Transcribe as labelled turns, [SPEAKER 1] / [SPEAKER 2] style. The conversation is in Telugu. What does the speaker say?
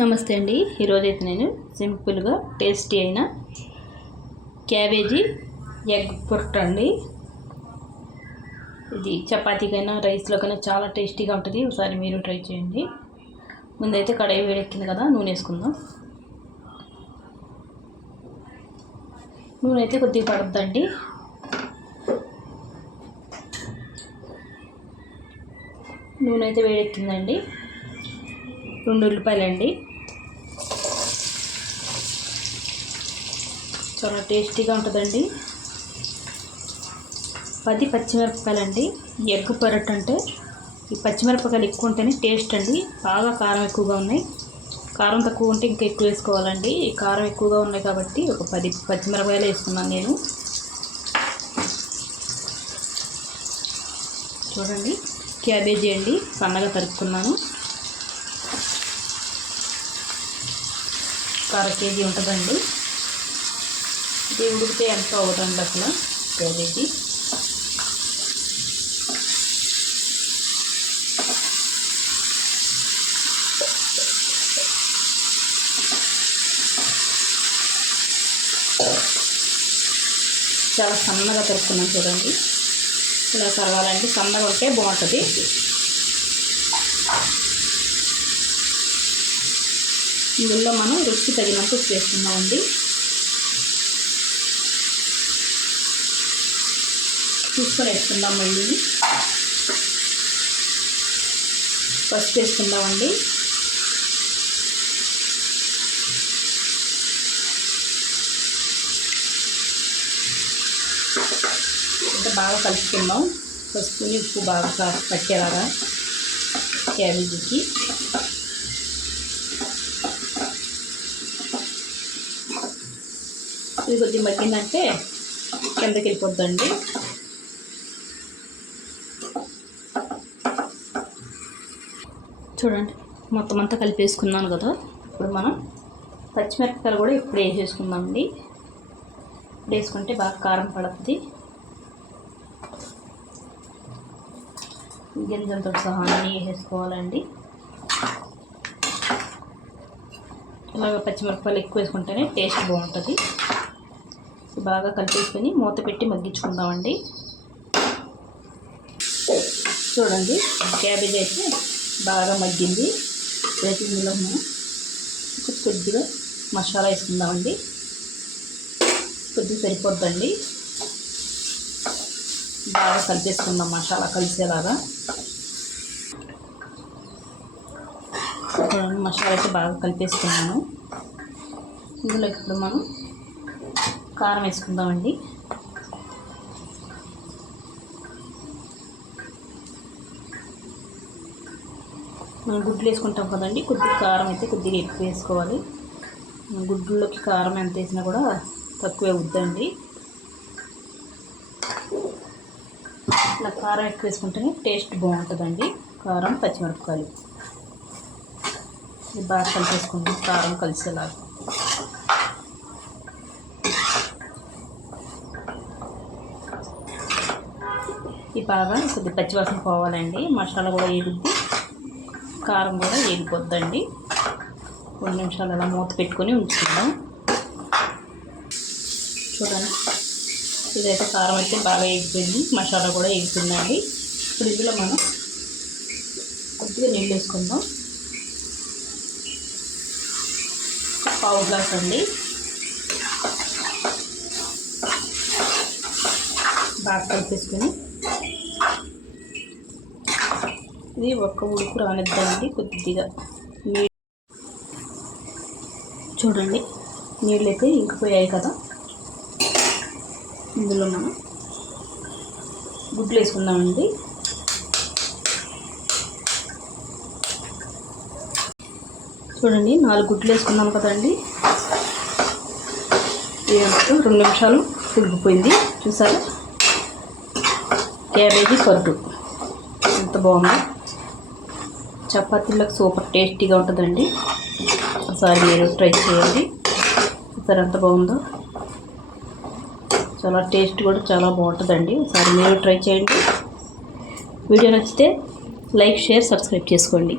[SPEAKER 1] నమస్తే అండి. ఈరోజైతే నేను సింపుల్గా టేస్టీ అయిన క్యాబేజీ ఎగ్ పుట్ట అండి. ఇది చపాతీకైనా రైస్లోకైనా చాలా టేస్టీగా ఉంటుంది. ఒకసారి మీరు ట్రై చేయండి. ముందైతే కడాయి వేడెక్కింది కదా నూనె వేసుకుందాం నూనె అయితే కొద్దిగా పడుతుందండి నూనె అయితే వేడెక్కిందండి. రెండు ఉల్లిపాయలండి. చాలా టేస్టీగా ఉంటుందండి. పది పచ్చిమిరపకాయలండి. ఎగ్ పెరట్ అంటే ఈ పచ్చిమిరపకాయలు ఎక్కువ ఉంటేనే టేస్ట్ అండి. బాగా కారం ఎక్కువగా ఉన్నాయి. కారం తక్కువ ఉంటే ఇంకా ఎక్కువ వేసుకోవాలండి. ఈ కారం ఎక్కువగా ఉన్నాయి కాబట్టి ఒక పది పచ్చిమిరపకాయలు వేసుకున్నాను నేను. చూడండి. క్యాబేజీ అండి. సన్నగా తరుపుకున్నాను ఒక అర కేజీ ఉంటుందండి. ఇది ఉడికితే ఎంత అవుతుంది అసలు? క్యాబేజీ చాలా సన్నగా తరుపుకున్నాం చూడండి. ఇలా తరగాలండి సన్నగా ఉంటే బాగుంటుంది. ఇందులో మనం రుచికి తగినట్టు ఉప్పు వేసుకుందామండి చూసుకొని వేసుకుందాం మళ్ళీ. పసుపు వేసుకుందామండి. ఇంకా బాగా కలుపుకుందాం. పసుపుని ఉప్పు బాగా పట్టేలాగా క్యాబేజీకి. ఇది కొద్దిగా మగ్గిందంటే కిందకి వెళ్ళిపోద్దండి. చూడండి మొత్తం అంతా కలిపేసుకున్నాను కదా. ఇప్పుడు మనం పచ్చిమిరపకాయలు కూడా ఇప్పుడు వేసేసుకుందామండి. ఇప్పుడు వేసుకుంటే బాగా కారం పడుతుంది. గింజలతో సహా అన్నీ వేసేసుకోవాలండి. ఇలాగ పచ్చిమిరపకాయలు ఎక్కువ వేసుకుంటేనే టేస్ట్ బాగుంటుంది. బాగా కలిపేసుకొని మూత పెట్టి మగ్గించుకుందామండి. చూడండి క్యాబేజ్ అయితే బాగా మగ్గింది. ఇప్పుడైతే ఇందులో మనం కొద్దిగా మసాలా వేసుకుందామండి. కొద్దిగా సరిపోద్దండి. బాగా కలిపేసుకుందాం మసాలా కలిసేలాగా. మసాలా అయితే బాగా కలిపేసుకున్నాను. ఇందులో ఇప్పుడు మనం కారం వేసుకుందామండి. మనం గుడ్లు వేసుకుంటాం కదండి కొద్దిగా కారం అయితే కొద్దిగా ఎక్కువ వేసుకోవాలి. గుడ్లలోకి కారం ఎంత వేసినా కూడా తక్కువే వద్దండి ఇలా కారం ఎక్కువ వేసుకుంటేనే టేస్ట్ బాగుంటుందండి. కారం పచ్చిమిరపకాయలు. బాగా కలిపేసుకుంటాం కారం కలిసేలాగా. ఈ బాగా కొద్దిగా పచ్చివాసన పోవాలండి. మసాలా కూడా ఏగుద్ది కారం కూడా ఏగిపోద్దండి కొన్ని నిమిషాలు అలా మూత పెట్టుకొని ఉంచుకుందాం. చూడండి. ఇదైతే కారం అయితే బాగా ఎగిపోయింది మసాలా కూడా ఎగుతుందండి ఇప్పుడు ఇందులో మనం కొద్దిగా నీళ్ళు వేసుకుందాం. పావు గ్లాస్ అండి. బాగా కలిపేసుకొని ఇది ఒక్క ఉడుకు రానిద్దామండి కొద్దిగా. చూడండి నీళ్ళు అయితే ఇంకిపోయాయి కదా. ఇందులో మనం గుడ్లు వేసుకుందామండి చూడండి నాలుగు గుడ్లు వేసుకున్నాం కదండి రెండు నిమిషాలు ఉడికిపోయింది. చూసారా? క్యాబేజీ పరుపు ఎంత బాగుందో. చపాతీలకు సూపర్ టేస్టీగా ఉంటుందండి. ఒకసారి మీరు ట్రై చేయండి. ఒకసారి ఎంత బాగుందో. చాలా టేస్ట్ కూడా చాలా బాగుంటుందండి. ఒకసారి మీరు ట్రై చేయండి. వీడియో నచ్చితే లైక్ షేర్ సబ్స్క్రైబ్ చేసుకోండి.